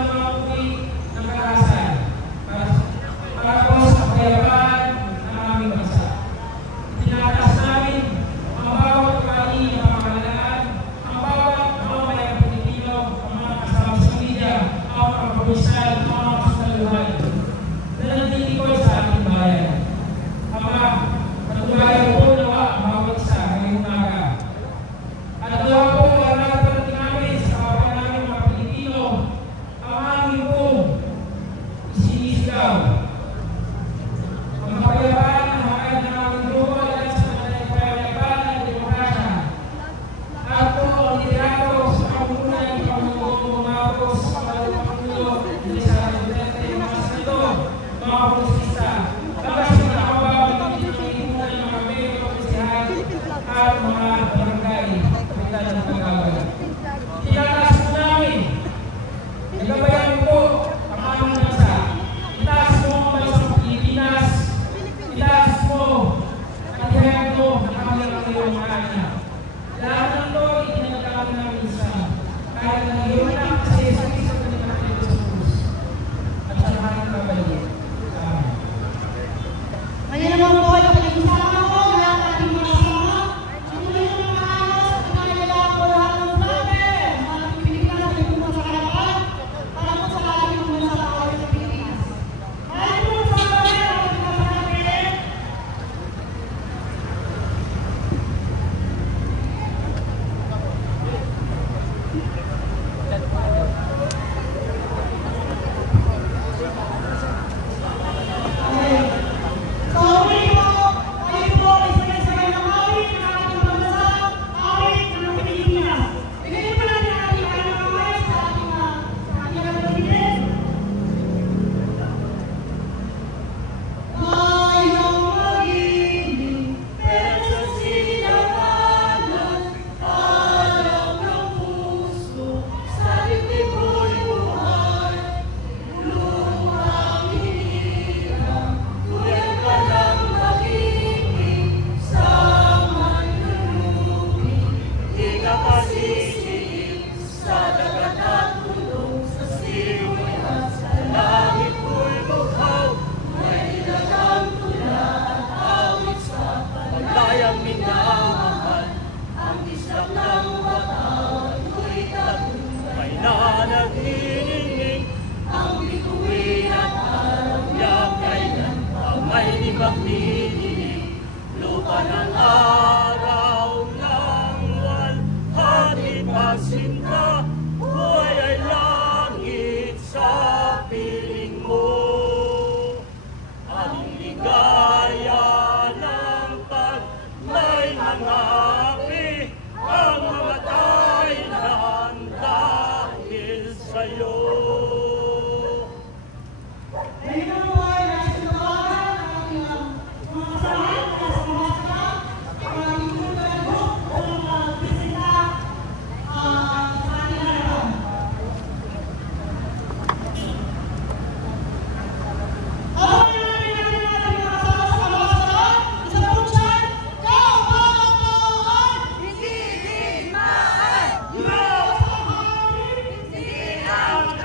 ng mga uwi ng karahasan para po sa kapayapaan ng aming bansa. Itinataas namin ang bawat ugali ng pamahalaan, ang bawat mamamayang Pilipino, ang mga kasama sa media, ang mga probinsal, ang mga kasundaluhan na nagtitikoy sa ating bayan. Ama, patuloy po nawa ang bawat isa ngayong umaga. At nawa po maranapan namin sa kawalan namin mga Pilipino ang aming pong isinisigaw. Ang kapayapaan ng hakad ng aming grupo at sa kapayapaan ng demokrasya. At po ang liderato sa pamumunan ng Pangulong Marcos, sa Pangulo ni Sara Duterte, mga senador, mga kongresista, mga sinakabaw ng inunan ng mga mayor, kongresahan at mga barangay kapitan ng Pagkawal. Tinataas po namin, nagabayan po ang aming bansa. Itaas mo ang bansang Pilipinas, itaas mo at ihayag mo na kami ang iyong mga anak. Lahat ng ito, itinagdaan namin sa kahit na naging na kasi sa isang kanilakay sa Diyos at sa lahat ng kabalik. Amen. Ngayon naman po ay pinag-isama ko lahat ng ating mga kasama. Tuloy ng mga anos at pinakilala ko lahat ng vlogger, mga Pilipinas na nagpunta sa harapan para po sa ating mga sa away sa Pilipinas. Maraming po sa kami ang ating mga vlogger. So, muli po, kayo po ay sabay-sabay ng awit ng ating pambansa, awit ng Pilipinas. Bigyan po natin ang ating kamay sa ating president. Mayong magiling, pero sa silanganan, araw ng puso, sa dibdib ko'y buhay. Lumang hinirang, tuyan ka ng makinig, sa manlulubi, di ka pasisiig, sa dagat at tulong, sa siway at sa langit ko'y bughaw, may nilagang tula at awit sa paglayang minamahal, ang islap ng bataw ko'y tagumpay na naghihiling, ang bituin at araw niyang kailan pa may di magdidinig, lupa ng araw ng buwan, hatid magsinta, buhay ay langit sa piling mo. Ang ligaya ng may mga api, ang mga Thailand dahil sa'yo. Ngayon naman po ay nais na tawagan ang ating mga kasamahan mula sa Pamasa, ang ating Urban Group o mga bisita sa ating harapan. Abangan namin natin ang ating mga kasama sa Pamasa. Isa po dyan, Kabataan! Hindi digmaan! Sa hangin! Hindi ang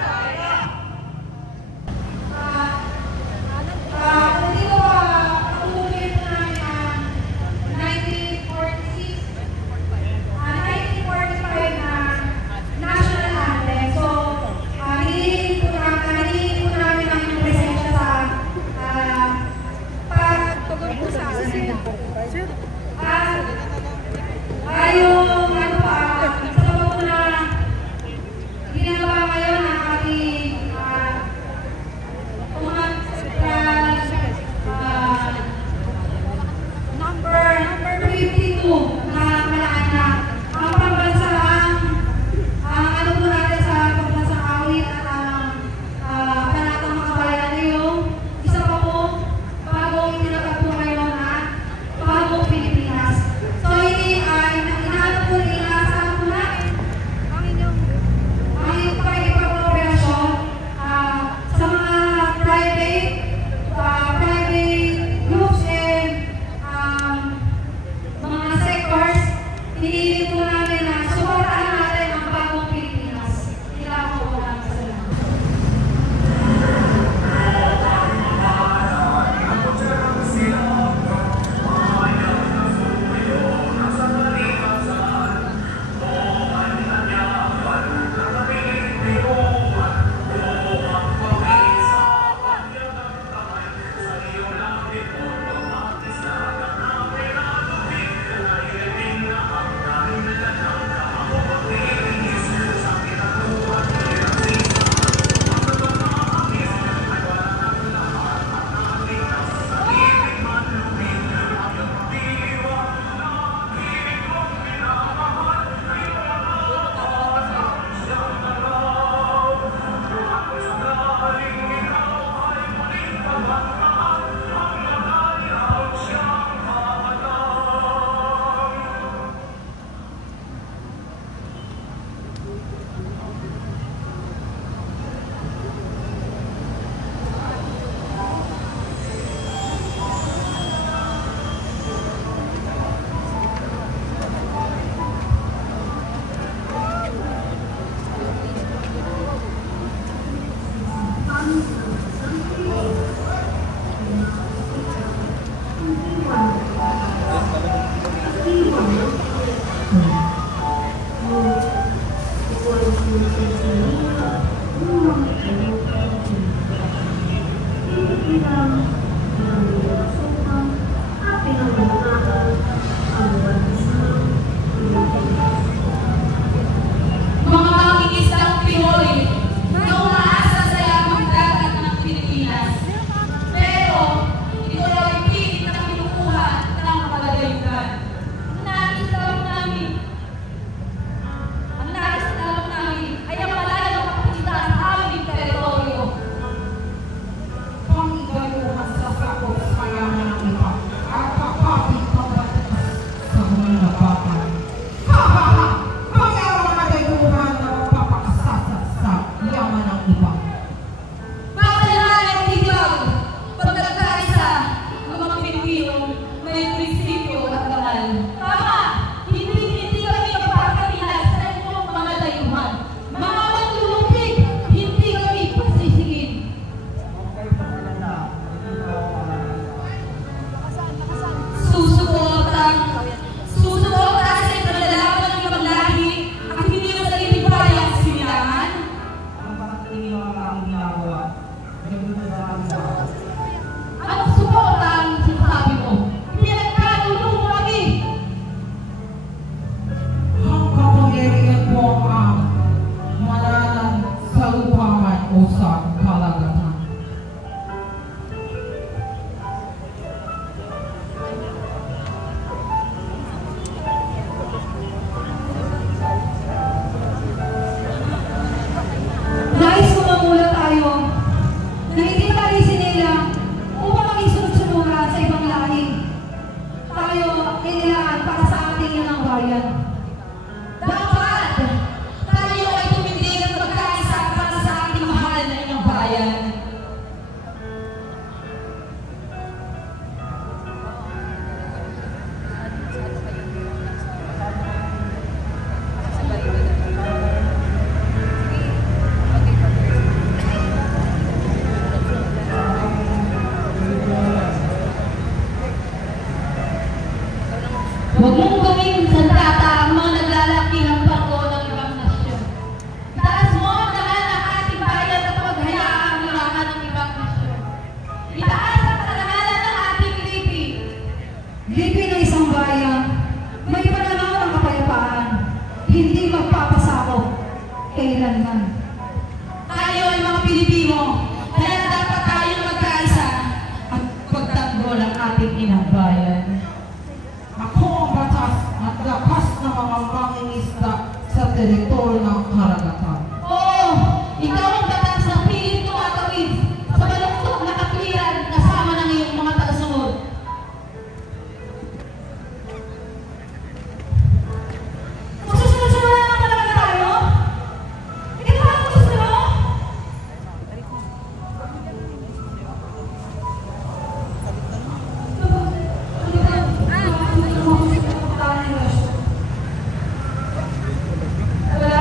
Wala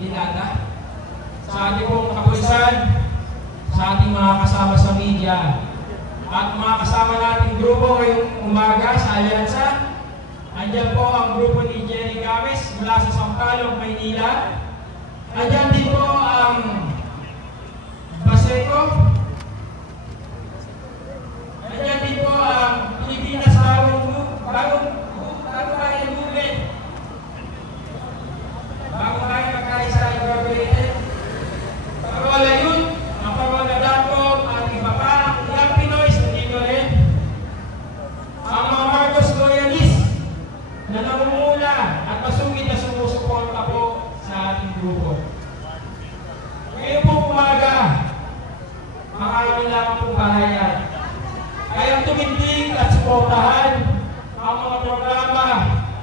Dilata, sa ating pong kapulisan, sa ating mga kasama sa media, at mga kasama nating grupo ngayong umaga sa Alyansa. Andiyan po ang grupo ni Jenny Games mula sa Sampaloc, Maynila. Andiyan din po ang Baseco. Andiyan din po ang Pilipinas Bagong Bayan Movement. Bagong Bayan Magkaisa Incorporated. Parola yun, ang Parola Datong at iba pa, ilang Pinoy nandito rin. Ang mga Marcos Loyalist na namumula at masugid na sumusuporta po sa ating grupo. Ngayon po umaga, makakaroon lang pong bahayan. Kaya tumindig at suportahan ang mga programa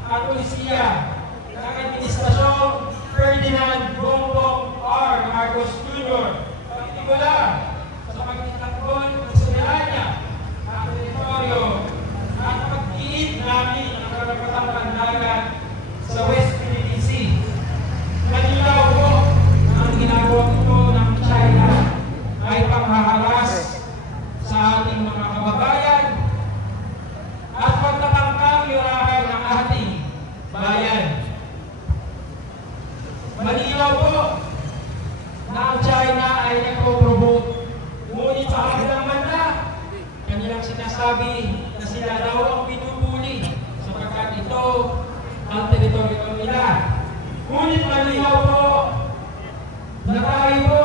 at polisiya ng Administrasyong Ferdinand Bongbong R. Marcos Jr. Partikular sa pagtitakbol ng soberanya at teritoryo at pag-iit namin ang karapatang pandagat sa West Philippine Sea. Manilaw po ang ginagawa ito ng China ay panghaharas sa ating mga kababayan at pagtatangkang yurahan ng ating bayan. Manilaw po na ang China ay nagpo-promote, ngunit sa kabilang banda, kanilang sinasabi na sila daw ang pinupuli sapagkat ito ang teritoryo nila. Ngunit manilaw po na tayo po,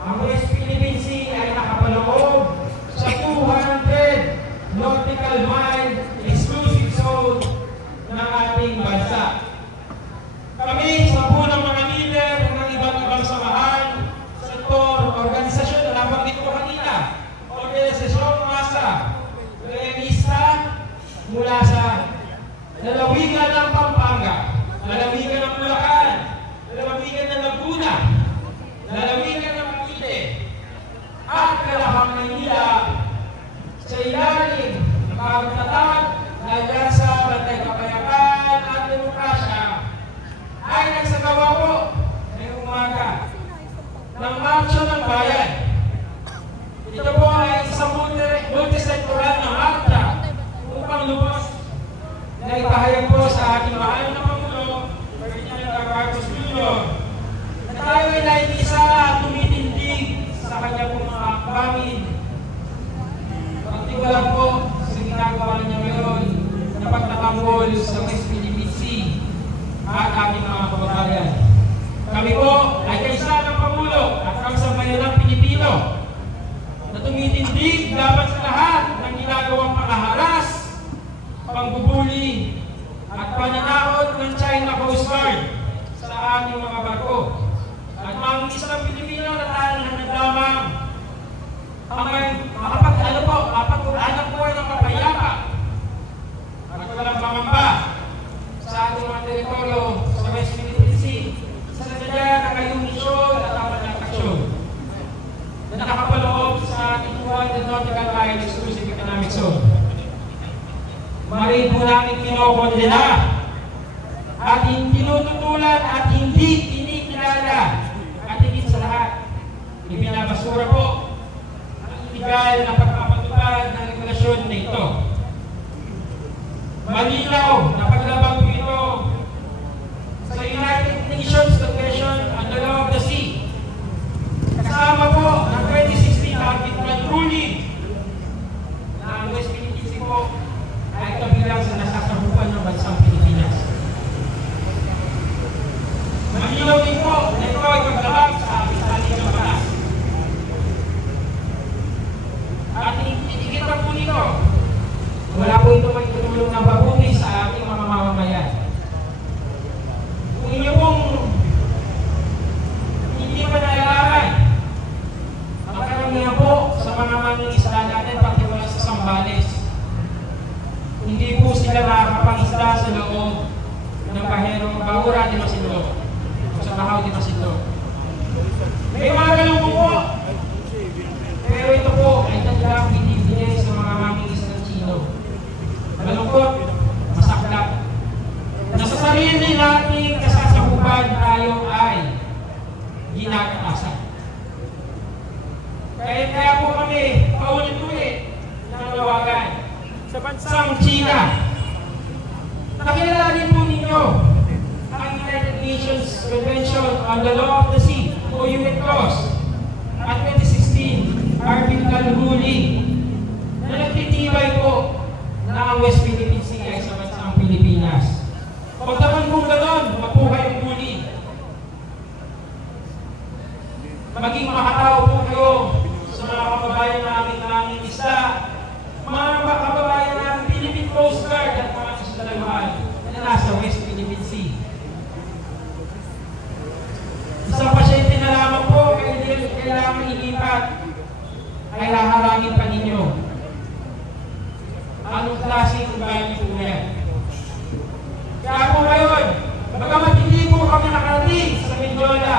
ang West Philippine Sea ay nakapaloob sa 200 nautical mile exclusive zone ng ating bansa. Kami sa punong mga leader ng iba't ibang samahan, sektor, organisasyon na nabanggit ko kanina, organisasyong masa, loyalista mula sa lalawigan ng Pampanga, lalawigan ng Bulacan, lalawigan ng Laguna, lalawigan ng Cavite, at Kalahang Maynila sa ilalim ng pagtatag na Alyansa Bantay Kapayapaan at Demokrasya ay nagsagawa po ngayong umaga ng Marcha ng Bayan. Ito po ay isang multisektoral na marcha upang lubos na ipahayag po sa ating mahal na Pangulo, Ferdinand Marcos Jr. na tayo ay nainisa at tumitindig sa kanya pong mga akbamin. Partikular po sa ginagawa niya ngayon na pagtatanggol sa West Philippine Sea at ating mga kababayan. Kami po ay kaisa ng Pangulo at kasabayan ng Pilipino na tumitindig laban sa lahat ng ginagawang pangaharas, pangbubuli at pananakot ng China Coast Guard sa ating mga barko. At mga isang Pilipino na tahanan lamang ang makapag-anak po ng kapayapa at walang pangamba sa ating mga teritoryo sa West Philippine Sea sa sadya ng kayong misyon at apat ng aksyon na nakapaloob sa ating 200 nautical mile exclusive economic zone. Marin po namin kinokondena at tinututulan at hindi kinikilala at higit sa lahat ibinabasura po ang illegal na pagpapatupad ng regulasyon na ito. Malinaw na paglabag po ito sa United Nations Convention on the Law of the Sea. Kasama po ng 2016 arbitral ruling na ang West Philippine Sea po ay kabilang sa nasasabukan ng bansang Pilipinas. Malinaw din po na ito ay paglabag sa ating ng batas. At itigit pa po nito, wala po ito may tutulong ng babuti sa ating mga mamamayan. Kung inyo pong hindi pa nalalaman, ang karamihan po sa mga mangingisda natin, pati wala sa Sambales, hindi po sila nakakapangisda sa loob ng Baherong Bahura de Masinloc o sa Bahaw de Masinloc. May mga ganun po, pero ito po ay talagang binibigay sa mga mangingisda ng Chino. Malungkot, masaklap. Na sa sarili nating kasasakupan tayo ay ginagakasan. Kaya po kami paulit-ulit nanawagan sa bansang China. Nakilalanin po ninyo ang United Nations Convention on the Law of the Sea o UNCLOS at 2016 Arbitrary Ruling na nagtitibay po na ang West Philippine Sea ay sa bansang Pilipinas. Huwag naman kung gano'n, mapuhay ang huli. Maging makatao po kayo sa mga kababayan namin ng isla, mga kababayan namin Philippine Coast Guard at mga isdalawan na nasa West Philippine Sea. Isang pasyente na lamang po kailangan ilipat ay haharangin pa ninyo. Anong klaseng ugali po yan? Kaya po ngayon, bagamat hindi po kami nakarating sa Mindoro,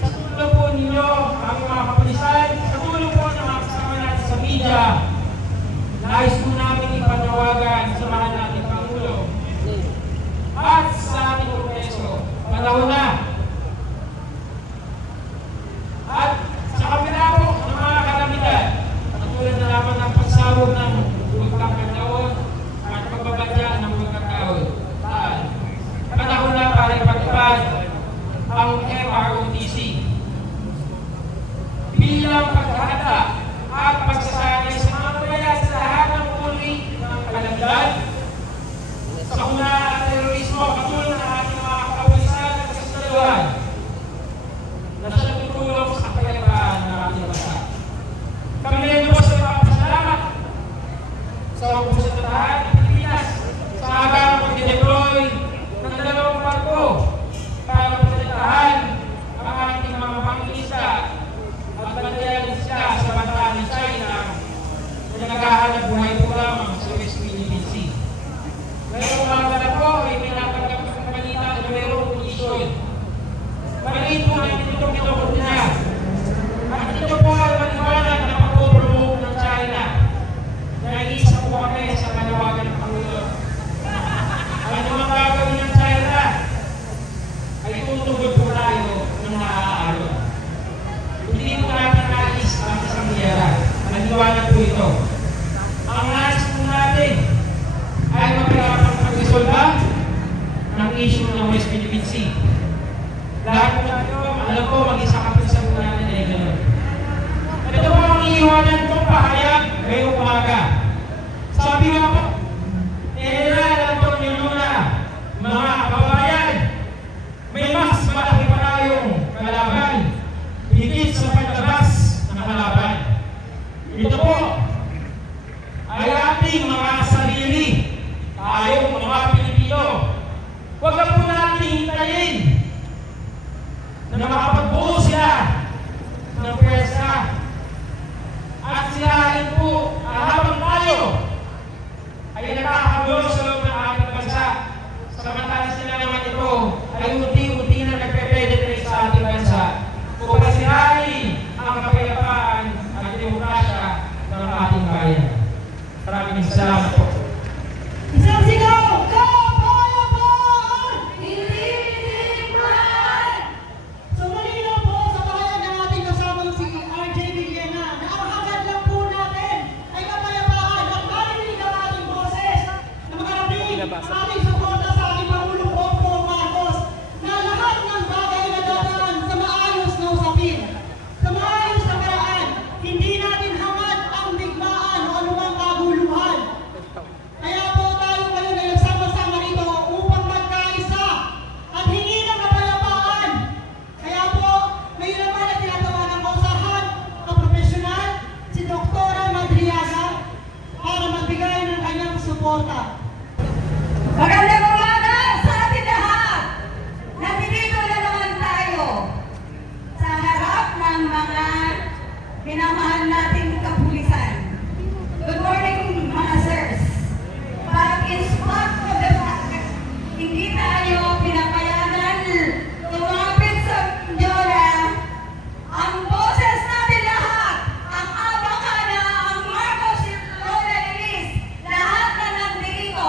sa tulong po ninyo, ang mga kapulisan, sa tulong po ng mga kasama natin sa media, nais po namin ipanawagan sa mga nating Pangulo at sa ating Kongreso. Panahon na. At sa kabila po ng mga kalamidad, katulad na lamang ng pagsabog ng pagkakataon at pagbabadya ng pagkakataon. Panahon na para ipatupad ang MROTC bilang paghahanda at pagsasanay sa mga bayan sa lahat ng uri ng kalamidad, sakuna at terorismo, katulad ng ating mga kapulisan at kasalawan na siya tutulong sa kapayapaan ng ating bansa. Kami rin po sa mga pasalamat sa pagpusatahan ng Pilipinas sa agang pag-deploy ng dalawang barko para pagpusatahan ang ating mga pangilista at bantayan sila sa banta ng China na naghahanap buhay po lamang sa West Philippine Sea. Ngayong umaga na po ay pinatanggap ng balita na mayroong posisyon. Maliit po natin itong kinukundina. At ito po ay maliwanag na pag-promote ng China. Nag-iisa po kami sa panawagan ng Pangulo. Ano ang gagawin ng China ay tutugod po tayo ng naaalon. Hindi po natin nais ang isang giyara. Maliwanag po ito. Ang nais po natin ay magkakapang pag-resolva ng issue ng West Philippine Sea. Lahat po tayo, alam ko, mag-isa kapulisan po natin ay gano'n. Ito po ang iiwanan kong pahayag ngayong umaga. Sabi nga po, Antonio Luna, mga kababayan, may mas malaki pa tayong kalaban, higit sa paglabas ng kalaban. Ito po ay ating mga sarili, tayong mga Pilipino. Huwag na po natin hintayin na makapagbuo sila ng pwersa at sila po habang tayo ay nakakagulo sa loob ng ating bansa. Samantalang sila naman ito ay unti-unti na nagpe-penetrate sa ating bansa upang sirain ang kapayapaan at demokrasya ng ating bayan. Maraming salamat po. Isang sigaw! Kapayapaan! Hindi tinigman! So malinaw po sa pahayag ng ating kasamang si RJ Villena na ang hangad lang po natin ay kapayapaan at marinig ang ating boses na makarating ang ating suporta sa ating Pangulong Bongbong Marcos na lahat ng bagay na dadaan sa maayos na usapin. Sa maayos na paraan, hindi natin hangad ang digmaan o anumang kaguluhan. Kaya po tayo ngayon ay nagsama-sama rito upang magkaisa at hingi ng kapayapaan. Kaya po, ngayon naman ay tinatawagan ng kausahan na profesional, si Dr. Madriaga, para magbigay ng kanyang suporta. Magandang umaga sa ating lahat! Nandito na naman tayo sa harap ng mga minamahal nating kapulisan. Good morning mga sirs! But in spite of the fact that hindi tayo pinapayagan lumapit sa Mindoro, ang boses natin lahat, ang Abacana, ang Marcos, Lola Lilis, lahat na nandito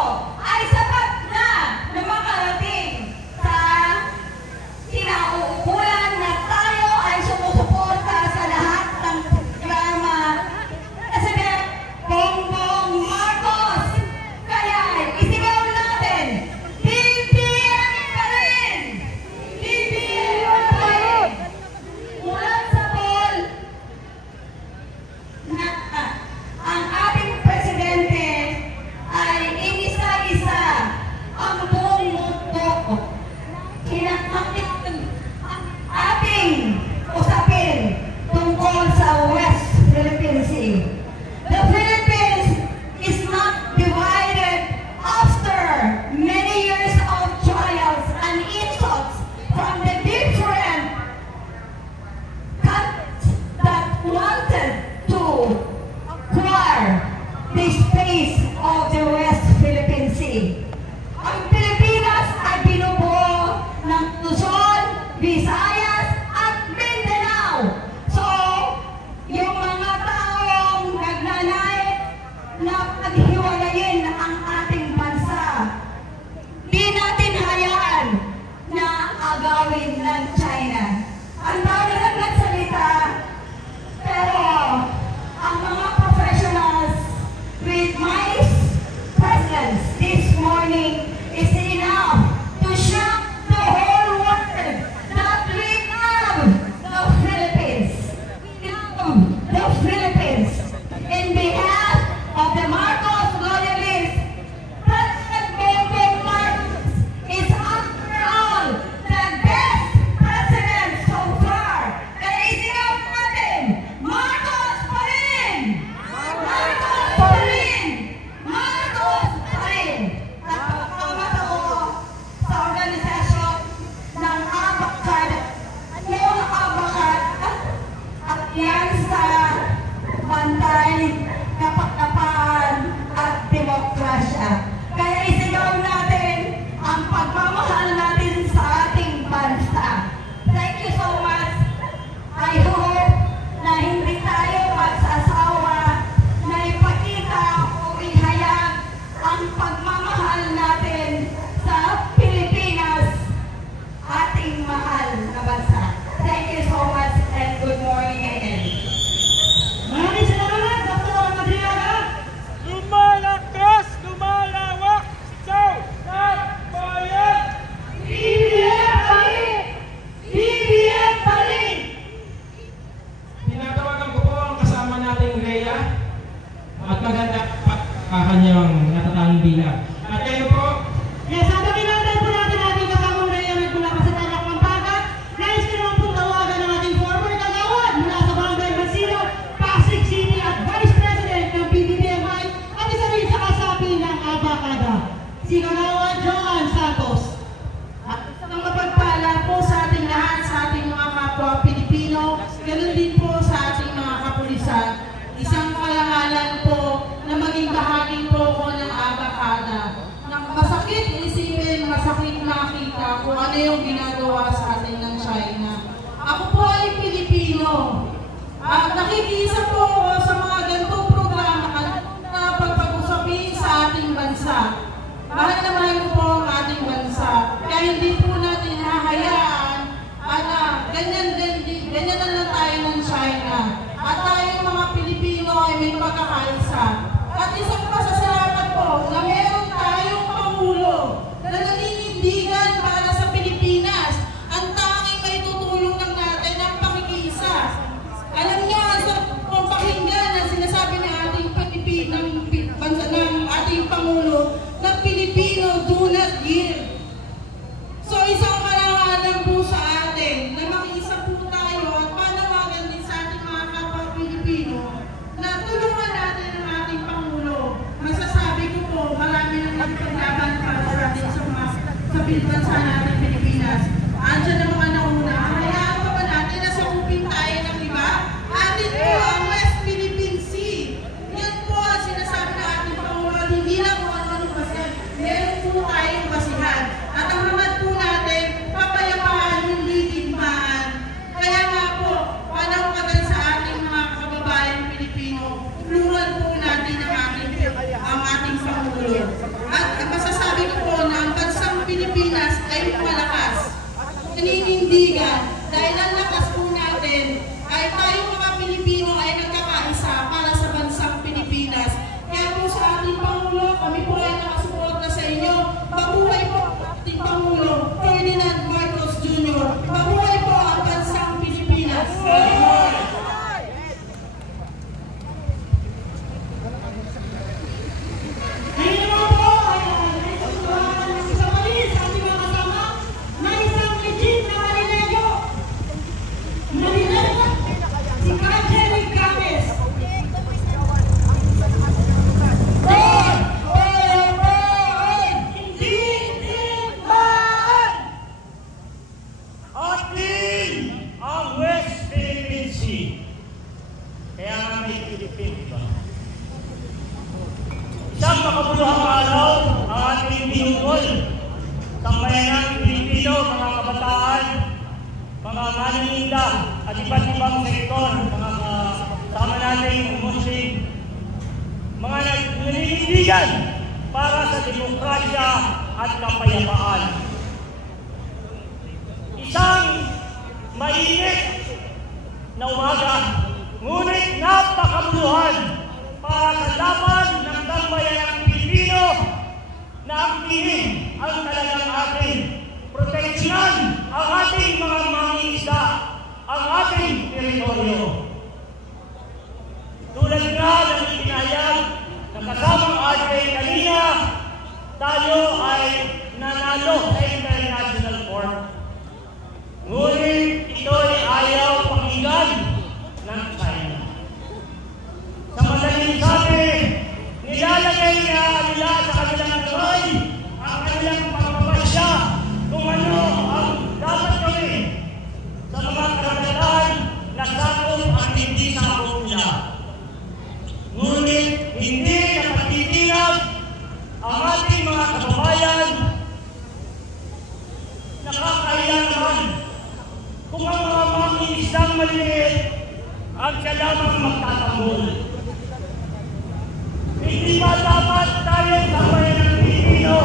kapwa Pilipino, ganoon din po sa ating mga kapulisan. Isang karangalan po na maging bahagi po ko ng abakada. Masakit isipin, masakit makita kung ano yung ginagawa sa atin ng China. Ako po ay Pilipino. At nakikisa po ako sa mga ganitong programa na pagpag-usapin sa ating bansa. Mahal na mahal po ang ating bansa. Kaya hindi po natin hahayaan ganyan na lang tayo ng China. At tayong mga Pilipino ay may pagkakaisa. At isang pasasalamat po na meron tayong Pangulo na naninindigan para sa Pilipinas. Ang tanging may tutulong lang natin ang pakikiisa. Alam niyo, kung pakinggan ang sinasabi ng ating ating Pangulo na Pilipino do not yield. So isang karangalan po sa atin na makiisa po tayo at panawagan din sa ating mga kapwa Pilipino na tulungan natin ang ating Pangulo. Masasabi ko po, marami nang nagpaglaban para sa atin sa bansa natin Pilipinas. Andiyan ang mga nauna. Hayaan pa ba natin na sakupin tayo ng iba? Atin po ang West Philippine Sea. Yan po ang sinasabi ng ating Pangulo. Hindi lang po ano basihan. Meron po tayong basihan. At ang hamad po natin, papayapaan, hindi digmaan. Kaya nga po, panawagan sa ating mga kababayan Pilipino, tulungan po natin ang ating Pangulo. At masasabi ko po na ang bansang Pilipinas ay malakas. Naninindigan dahil ang lakas po natin ay tayong mga Pilipino ay nagkakaisa para sa bansang Pilipinas. Kaya po sa ating Pangulo, kami po ay nakasuporta sa inyo. Mabuhay po ating Pangulo Ferdinand Marcos Jr. Mabuhay po ang bansang Pilipinas. Ngayon naman po ay sa mali sa ating mga kasama na isang legit na Manileño. Si Kajeli Gomez. Hindi digmaan! Atin ang West Philippine Sea. Kaya nga may Philippine, diba? Isang makabuluhang araw ang ating binungkol sa bayanang Pilipino, mga kabataan, mga maninda at iba't ibang sektor, mga kasama nating Muslim, mga naninindigan para sa demokrasya at kapayapaan. Isang mainit na umaga, ngunit napakabuluhan para sa laban ng sambayanang Pilipino na aktihin ang talagang ating proteksyonan ang ating mga mangingisda, ang ating teritoryo. Tulad nga ng itinayag ng kasamang RJ kanina, tayo ay nanalo sa International Court. Ngunit ito'y ayaw pakinggan ng China. Sa madaling sabi, nilalagay na nila sa kanilang kamay ang kanilang pagpapasya kung ano ang dapat gawin sa mga karagatan na sakop at hindi sakop nila. Ngunit hindi napatitinag ang ating mga kababayan. Nakakahiya naman kung ang mga mangingisdang maliliit ang siya lamang magtatanggol. Hindi ba dapat tayong kabayan ng Pilipino,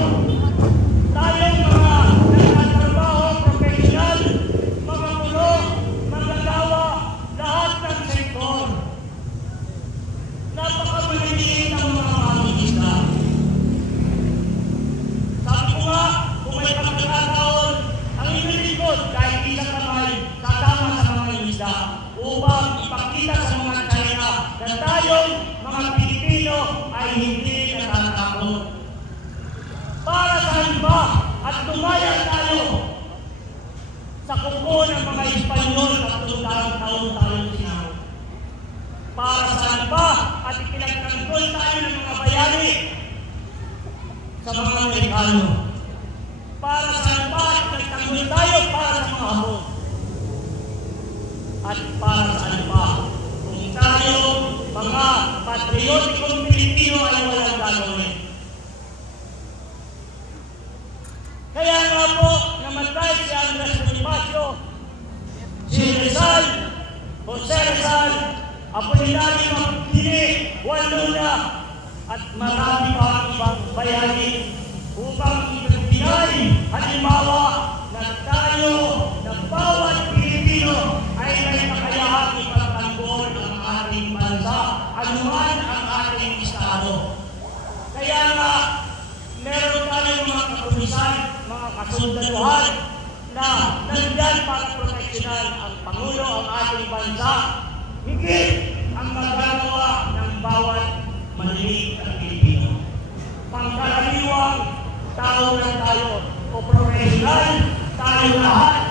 tayong mga nagtatrabaho, profesional, mga pulo, magagawa, lahat ng sektor. Napakamaliit ang mga mangingisda. Sabi ko nga, kung may pagkakataon, ang inilikod kahit isang kamay, kasama sa mga isda, upang ipakita sa mga China na tayong mga Pilipino ay hindi natatakot. Para saan ba at tumaya tayo sa kuko ng mga Espanyol at taon-taon tayong sinahod? Para saan ba at ipinagtanggol tayo ng mga bayani sa mga Amerikano? Para saan ba at ipinagtanggol tayo para sa mga hapon? at para sa ano pa. Kung tayo, mga patriotikong Pilipino ay walang gagawin. Kaya nga po, namatay si Andres Bonifacio, si Rizal, Jose Rizal, Apolinario Magdini, Juan Luna, at marami pa ang ibang bayani upang ibigay halimbawa na tayo, na bawat Pilipino ay may kakayahang ipagtanggol ang ating bansa, anuman ang ating estado. Kaya nga, meron tayong mga kapulisan, mga kasundaluhan na nandyan para proteksyonan ang Pangulo, ang ating bansa, higit ang magagawa ng bawat maliliit na Pilipino. Pangkaraniwang tao lang tayo o profesional tayo lahat